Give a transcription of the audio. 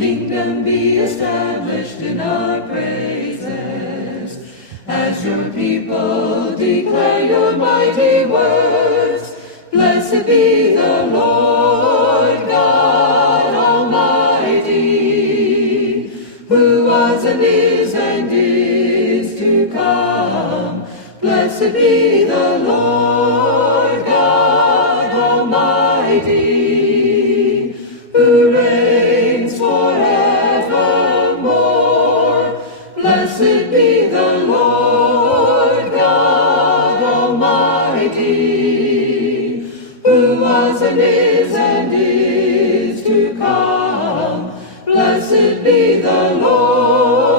kingdom be established in our praises, as your people declare your mighty words. Blessed be the Lord God Almighty, who was and is to come. Blessed be the Lord God Almighty, who reigns forevermore. Blessed be the Lord God Almighty, who was and is to come. Blessed be the Lord